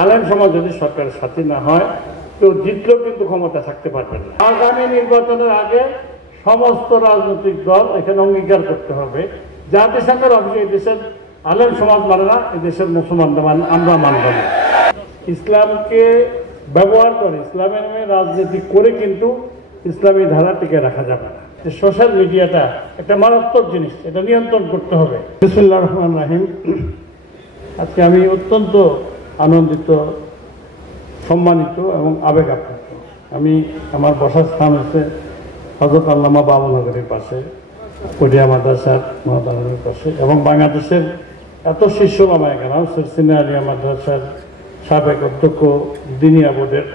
আলেম সমাজ যদি সরকারের সাথে না হয় কেউ জিতলেও কিন্তু ক্ষমতা থাকতে পারবে না। আগামী নির্বাচনের আগে সমস্ত রাজনৈতিক দল এখানে অঙ্গীকার করতে হবে, জাতিসংঘের অফিসে এই দেশের আলেম সমাজ মানে না, এই দেশের মুসলমানরা আমরা মানব না। ইসলামকে ব্যবহার করে ইসলামের নামে রাজনীতি করে কিন্তু ইসলামী ধারা টিকে রাখা যাবে না। সোশ্যাল মিডিয়াটা একটা মারাত্মক জিনিস, এটা নিয়ন্ত্রণ করতে হবে। বিসমিল্লাহির রহমানির রহিম। আজকে আমি অত্যন্ত আনন্দিত, সম্মানিত এবং আবেগ আপ্লুত। আমি আমার বসার স্থান হচ্ছে হযরত আল্লামা বাবুনগরের পাশে, কটিয়া মাদ্রাসার মহাদানের পাশে, এবং বাংলাদেশের এত শীর্ষ ওলামায়ে কেরাম, সিরসিনা আলিয়া মাদ্রাসার সাবেক অধ্যক্ষ, দিনিয়া বোর্ডের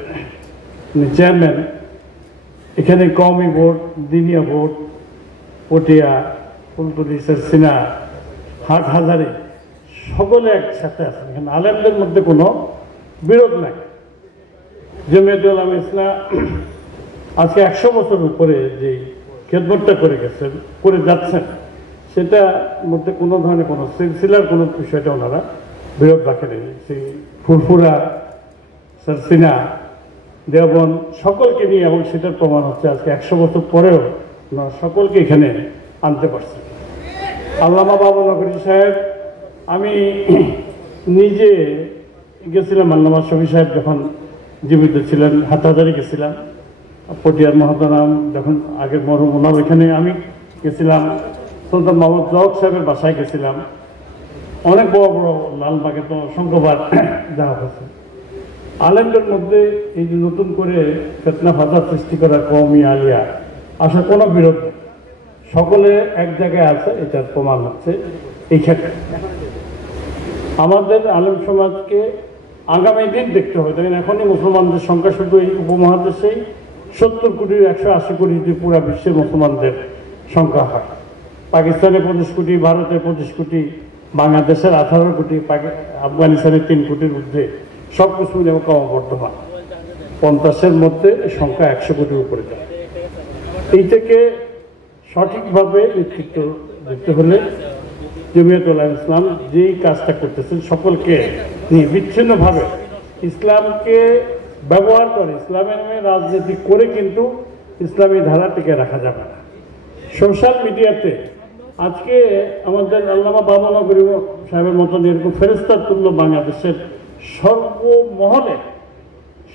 চেয়ারম্যান, এখানে কওমি বোর্ড, দিনিয়া বোর্ড, পটিয়া, ফুলতলি, সিরসিনা, হাটহাজারী সকলে একসাথে আছেন। এখানে আলেমদের মধ্যে কোনো বিরোধ নাই। জমিয়তুল উলামা ইসলাম আজকে 100 বছর উপরে যে খেদমতটা করে যাচ্ছেন, সেটার মধ্যে কোনো ধরনের কোনো সিলসিলার কোনো বিষয়টা ওনারা বিরোধ রাখেনি। সেই ফুরফুরা, সিরসিনা, দেওবন্দ সকলকে নিয়ে, এবং সেটার প্রমাণ হচ্ছে আজকে 100 বছর পরেও ওনারা সকলকে এখানে আনতে পারছেন। আল্লামা বাবুনগরী সাহেব, আমি নিজে গেছিলাম, আল্লামা শফি সাহেব যখন জীবিত ছিলেন, হাটহাজারী গেছিলাম, পটিয়ার মহাতারাম যখন আগের মরহুম ওনার ওইখানে আমি গেছিলাম, সুলতান মোহাম্মদ জওয়াদ সাহেবের বাসায় গেছিলাম, অনেক বড় বড় লালবাগে তো অসংখ্যবার যাওয়া হয়েছে। আলেমদের মধ্যে এই যে নতুন করে ফিতনা ফাসাদ সৃষ্টি করা কওমি আলিয়া আসার কোনো বিরোধ নেই, সকলে এক জায়গায় আছে, এটার প্রমাণ হচ্ছে এই ক্ষেত্রে। আমাদের আলেম সমাজকে আগামী দিন দেখতে হবে। দেখেন, এখনই মুসলমানদের সংখ্যা শুধু এই উপমহাদেশেই 70 কোটি, 180 কোটি যদি পুরা বিশ্বের মুসলমানদের সংখ্যা হয়, পাকিস্তানে 25 কোটি, ভারতে 25 কোটি, বাংলাদেশের 18 কোটি, আফগানিস্তানের 3 কোটির ঊর্ধ্বে, সব কিছু মিলে ক্রমবর্ধমান 50-এর মধ্যে সংখ্যা 100 কোটির উপরে যায়। এই থেকে সঠিকভাবে নেতৃত্ব দিতে হলে জমিয়তুল উলামা ইসলাম যেই কাজটা করতেছেন, সকলকে নিয়ে বিচ্ছিন্নভাবে ইসলামকে ব্যবহার করে ইসলামের নামে রাজনীতি করে কিন্তু ইসলামী ধারা টিকে রাখা যাবে না। সোশ্যাল মিডিয়াতে আজকে আমাদের আল্লামা বাবুনগরী সাহেবের মতন এরকম ফেরেশতার তুল্য বাংলাদেশের সর্বমহলে,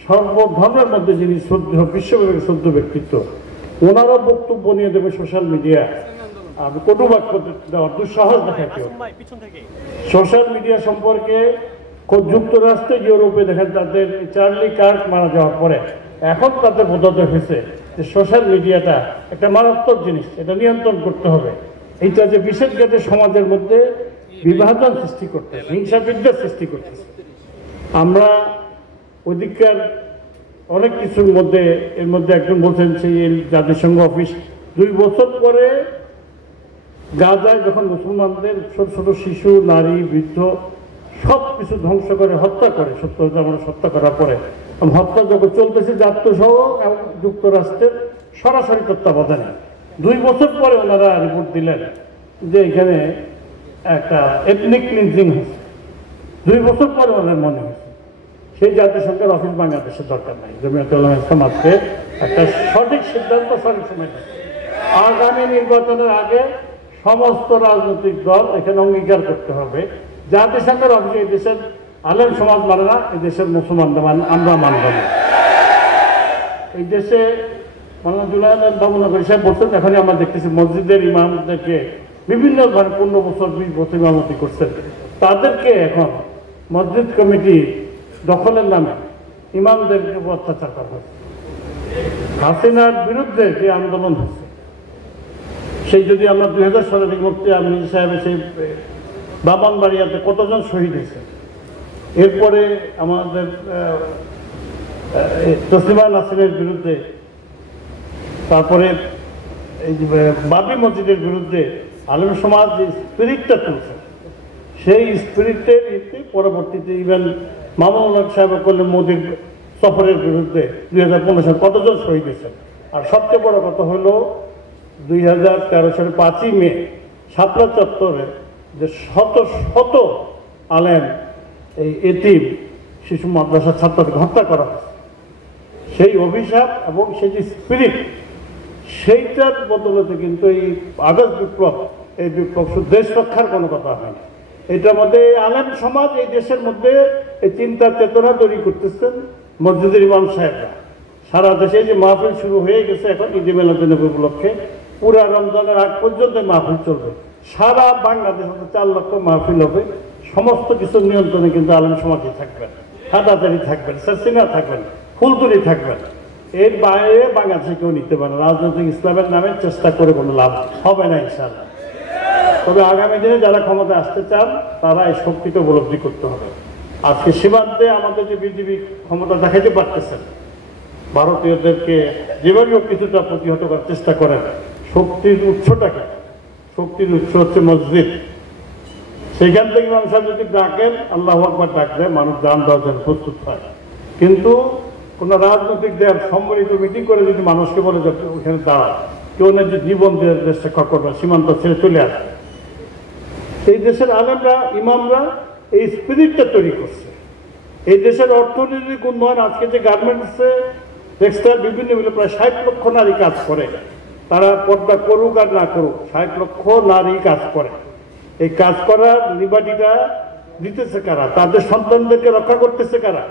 সর্বধর্মের মধ্যে যিনি শ্রদ্ধেয়, বিশ্বব্যাপী শ্রদ্ধেয় ব্যক্তিত্ব, ওনারও বক্তব্য নিয়ে দেবে সোশ্যাল মিডিয়া, আমি কটু বাক্য দেওয়ার দুঃসাহস দেখাতে হবে। সোশ্যাল মিডিয়া সম্পর্কে যুক্তরাষ্ট্রে, ইউরোপে দেখেন, তাদের চার্লি কার্ক মারা যাওয়ার পরে এখন তাদের বোধোদয় হয়েছে যে সোশ্যাল মিডিয়াটা একটা মারাত্মক জিনিস, এটা নিয়ন্ত্রণ করতে হবে। এইটা যে বিশেষ করে সমাজের মধ্যে বিভাজন সৃষ্টি করতেছে, হিংসা বিদ্বেষ সৃষ্টি করতেছে। আমরা অধিকার অনেক কিছুর মধ্যে, এর মধ্যে একজন বলছেন সেই জাতিসংঘ অফিস 2 বছর পরে গাজায় যখন মুসলমানদের ছোট ছোট শিশু, নারী, বৃদ্ধ সব কিছু ধ্বংস করে হত্যা করে, 70,000 মানুষ হত্যা করার পরে হত্যা যখন চলতেছে জাতিসংঘ এবং যুক্তরাষ্ট্রের সরাসরি তত্ত্বাবধানে, 2 বছর পরে ওনারা রিপোর্ট দিলেন যে এখানে একটা এথনিক ক্লিনজিং হয়েছে। 2 বছর পরে ওনার মনে হয়েছে সেই জাতিসংঘের অফিস বাংলাদেশের দরকার নাই। জমিয়তুল উলামা ইসলাম আজকে একটা সঠিক সিদ্ধান্ত, সঠিক সময় দিচ্ছে। আগামী নির্বাচনের আগে সমস্ত রাজনৈতিক দল এখানে অঙ্গীকার করতে হবে, জাতিসংঘের অফিসে এই দেশের আলেম সমাজ মানে না, এই দেশের মুসলমানরা আমরা মানব না। এই দেশে মাওলানা বাবুনগরী সাহেব বলছেন, এখনই আমরা দেখতেছি মসজিদের ইমামদেরকে বিভিন্ন ধরনের 15 বছর 20 বছর ইমামতি করছেন, তাদেরকে এখন মসজিদ কমিটি দখলের নামে ইমামদেরকে অত্যাচার করা হচ্ছে। হাসিনার বিরুদ্ধে যে আন্দোলন হচ্ছে, সেই যদি আমরা 2000 সালের মুফতি আমিন সাহেবের সেই ব্রাহ্মণবাড়িয়াতে কতজন শহীদ হয়েছে, এরপরে আমাদের তসলিমা নাসরিনের বিরুদ্ধে, তারপরে এই বাবরি মসজিদের বিরুদ্ধে আলেম সমাজ যে স্পিরিটটা তুলছে, সেই স্পিরিটের পরবর্তীতে ইভেন মামুনুল হক সাহেব করলেন মোদীর সফরের বিরুদ্ধে 2015 সালে কতজন শহীদ হয়েছেন। আর সবচেয়ে বড় কথা হলো 2013 সালের 5ই মে শাপলা চত্বরে যে শত শত আলেম, এই এতিম শিশু মাদ্রাসার ছাত্রকে হত্যা করা হয়েছে। সেই অভিশাপ এবং সেই যে স্পিরিট, সেইটার বদলতে কিন্তু এই আগস্ট বিপ্লব, এই বিপ্লব শুধু দেশ রক্ষার কোনো কথা হয়নি। এটার মধ্যে আলেম সমাজ এই দেশের মধ্যে এই চিন্তার চেতনা তৈরি করতেছেন মসজিদের ইমাম সাহেবরা। সারা দেশে যে মাহফিল শুরু হয়ে গেছে এখন ঈদে মিলাদুন্নবী উপলক্ষে, পুরা রমজানের আগ পর্যন্ত মাহফিল চলবে। সারা বাংলাদেশে 4 লক্ষ মাহফিল হবে। সমস্ত কিছু নিয়ন্ত্রণে কিন্তু আলেম সমাজই থাকবেন, হাদাদারি থাকবেন, সাসিনা থাকবেন, ফুলতুলি থাকবেন। এর বাইরে বাংলাদেশে কেউ নিতে পারে না। রাজনৈতিক ইসলামের নামে চেষ্টা করে কোনো লাভ হবে না ইনশাআল্লাহ। তবে আগামী দিনে যারা ক্ষমতা আসতে চান তারা এই শক্তিকে উপলব্ধি করতে হবে। আজকে সীমান্তে আমাদের যে বিজেপি ক্ষমতা দেখাতে পারতেছেন, ভারতীয়দেরকে যেভাবে কিছুটা প্রতিহত করার চেষ্টা করেন, শক্তির উৎসটাকে, শক্তির উৎস হচ্ছে মসজিদ। সেখান থেকে মানুষ যদি ডাকেন, আল্লাহু আকবার ডাকলে মানুষ দান দেওয়ার জন্য প্রস্তুত হয়। কিন্তু কোনো রাজনৈতিক দল সম্মিলিত মিটিং করে যদি মানুষকে বলে যে ওখানে দাঁড়ায়, কেউ না যে জীবন দেশ রক্ষা করবে, সীমান্ত ছেড়ে চলে আসে, এই দেশের আলেমরা, ইমামরা এই স্পিরিটটা তৈরি করছে। এই দেশের অর্থনৈতিক উন্নয়ন, আজকে যে গার্মেন্টসে, টেক্সটাইল, বিভিন্ন প্রায় 60 লক্ষ নারী কাজ করে। তারা পর্দা করুক আর না করুক, 60 লক্ষ নারী কাজ করে। এই কাজ করার লিবার্টিটা দিতেছে কারা? তাদের সন্তানদেরকে রক্ষা করতেছে কারা?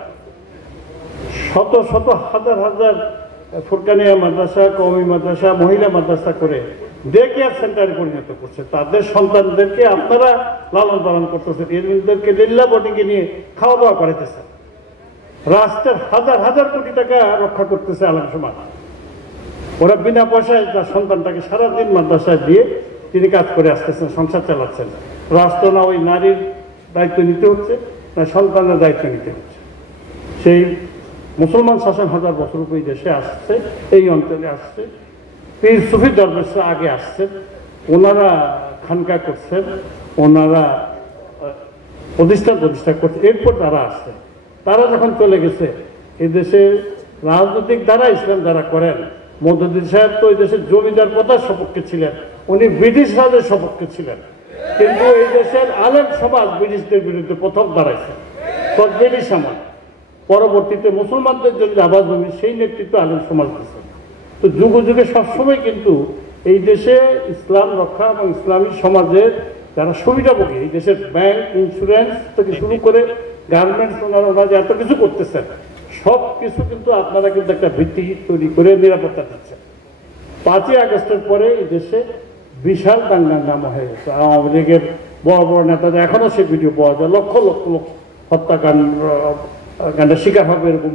শত শত হাজার হাজার ফুরকানিয়া মাদ্রাসা, কওমি মাদ্রাসা, মহিলা মাদ্রাসা করে ডে কেয়ার সেন্টারে পরিণত করছে। তাদের সন্তানদেরকে আপনারা লালন পালন করতেছেন, এদেরকে লিল্লা বোর্ডিংয়ে নিয়ে খাওয়া দাওয়া করাইতেছেন। রাষ্ট্রের হাজার হাজার কোটি টাকা রক্ষা করতেছে আলেম সমাজ। ওরা বিনা পয়সায় তার সন্তানটাকে সারাদিন মাদ্রাসায় দিয়ে তিনি কাজ করে আসতেছেন, সংসার চালাচ্ছেন। রাষ্ট্র না ওই নারীর দায়িত্ব নিতে হচ্ছে, না সন্তানের দায়িত্ব নিতে হচ্ছে। সেই মুসলমান শাসন 1000 বছর উপরে দেশে আসছে, এই অঞ্চলে আসছে। পীর সুফি দরবেশরা আগে আসছেন, ওনারা খানকা করছেন, ওনারা প্রতিষ্ঠা করছে, এরপর তারা আসছে। তারা যখন চলে গেছে, এই দেশে রাজনৈতিক দ্বারা ইসলাম যারা করেন, মধ্যদিন সাহেব তো এই দেশের জমিদার প্রথার সপক্ষে ছিলেন, উনি ব্রিটিশ রাজের সপক্ষে ছিলেন। কিন্তু এই দেশের আলেম সমাজ ব্রিটিশদের বিরুদ্ধে প্রথম দাঁড়াইছে, ব্রিটিশ আমল। পরবর্তীতে মুসলমানদের জন্য আবাস জমি, সেই নেতৃত্ব আলেম সমাজ দিচ্ছে। তো যুগে যুগে সবসময় কিন্তু এই দেশে ইসলাম রক্ষা এবং ইসলামী সমাজের যারা সুবিধাভোগী, এই দেশের ব্যাংক, ইন্স্যুরেন্স থেকে শুরু করে গার্মেন্টস, ওনারা যে এত কিছু করতেছেন, সব কিছু কিন্তু আপনারা কিন্তু একটা ভিত্তি তৈরি করে নিরাপত্তা দিচ্ছেন। 5ই আগস্টের পরে এই দেশে বিশাল দাঙ্গাঙ্গামা হয়ে গেছে। আওয়ামী লীগের বড় বড় নেতাদের এখনও সে ভিডিও পাওয়া যায়, লক্ষ লক্ষ লোক হত্যাকাণ্ডের শিকার হবে এরকম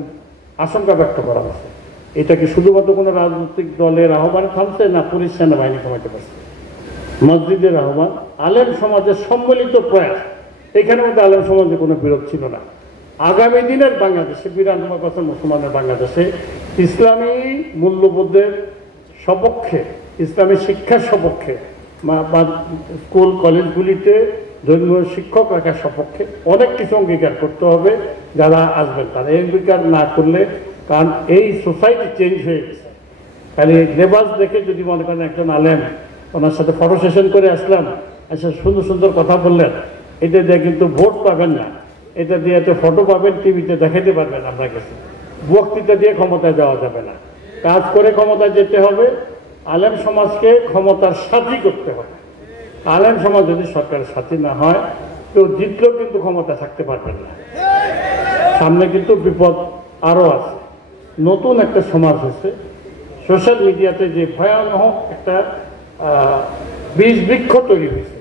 আশঙ্কা ব্যক্ত করা হয়েছে। এটা কি শুধুমাত্র কোনো রাজনৈতিক দলের আহ্বানে থামছে, না পুলিশ সেনাবাহিনী কমাইতে পারছে? মসজিদের আহ্বান, আলেম সমাজের সম্মিলিত প্রয়াস, এখানের মধ্যে আলেম সমাজে কোনো বিরোধ ছিল না। আগামী দিনের বাংলাদেশে, 92% মুসলমানের বাংলাদেশে ইসলামী মূল্যবোধের সপক্ষে, ইসলামী শিক্ষার সপক্ষে, স্কুল কলেজগুলিতে ধর্মীয় শিক্ষক রাখার সপক্ষে অনেক কিছু অঙ্গীকার করতে হবে। যারা আসবেন তারা এই অঙ্গীকার না করলে, কারণ এই সোসাইটি চেঞ্জ হয়ে গেছে। খালি লেবাস দেখে যদি মনে করেন একজন আলেম, ওনার সাথে ফটো সেশন করে আসলাম, আচ্ছা সুন্দর সুন্দর কথা বললেন, এটা দিয়ে কিন্তু ভোট পাবেন না, এটা দিয়ে তো ফটো পাবেন, টিভিতে দেখাতে পারবেন আপনার কাছে, বক্তৃতা দিয়ে ক্ষমতায় যাওয়া যাবে না। কাজ করে ক্ষমতায় যেতে হবে। আলেম সমাজকে ক্ষমতার সাথী করতে হবে। আলেম সমাজ যদি সরকারের সাথী না হয়, কেউ জিতলেও কিন্তু ক্ষমতা থাকতে পারবেন না। সামনে কিন্তু বিপদ আরও আছে। নতুন একটা সমাজ হয়েছে, সোশ্যাল মিডিয়াতে যে ভয়ানক একটা বীজ বৃক্ষ তৈরি হয়েছে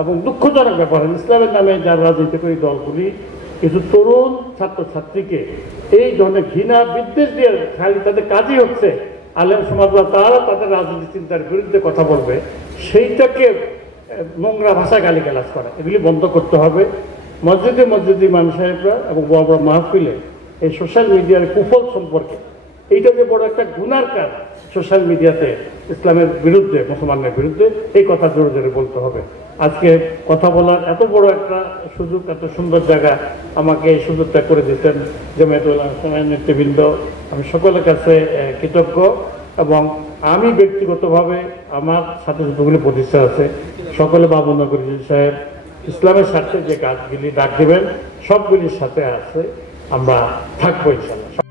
এবং দুঃখজনক ব্যাপার, ইসলামের নামে যারা রাজনীতিকারী দলগুলি কিছু তরুণ ছাত্রছাত্রীকে এই ধরনের ঘৃণা বিদ্বেষ দিয়ে খালি তাদের কাজই হচ্ছে আলেম সমাজরা তারা তাদের রাজনীতি চিন্তার বিরুদ্ধে কথা বলবে, সেইটাকে নোংরা ভাষা গালিগালাজ করা, এগুলি বন্ধ করতে হবে। মসজিদে মসজিদে ইমাম সাহেবরা এবং বড় বড় মাহফিলে এই সোশ্যাল মিডিয়ার কুফল সম্পর্কে, এইটা যে বড় একটা গুনার কাজ সোশ্যাল মিডিয়াতে ইসলামের বিরুদ্ধে, মুসলমানদের বিরুদ্ধে, এই কথা জোরে জোরে বলতে হবে। আজকে কথা বলার এত বড় একটা সুযোগ, এত সুন্দর জায়গা আমাকে এই সুযোগটা করে দিতেন জামায়াতুল ইসলামের নেতৃবৃন্দ, আমি সকলের কাছে কৃতজ্ঞ। এবং আমি ব্যক্তিগতভাবে আমার সাথে যতগুলি প্রতিষ্ঠা আছে, সকলে বাবুল নগরী সাহেব ইসলামের স্বার্থে যে কাজগুলি ডাক দেবেন সবগুলির সাথে আছে। আমরা থাকবো ইনশাল্লাহ।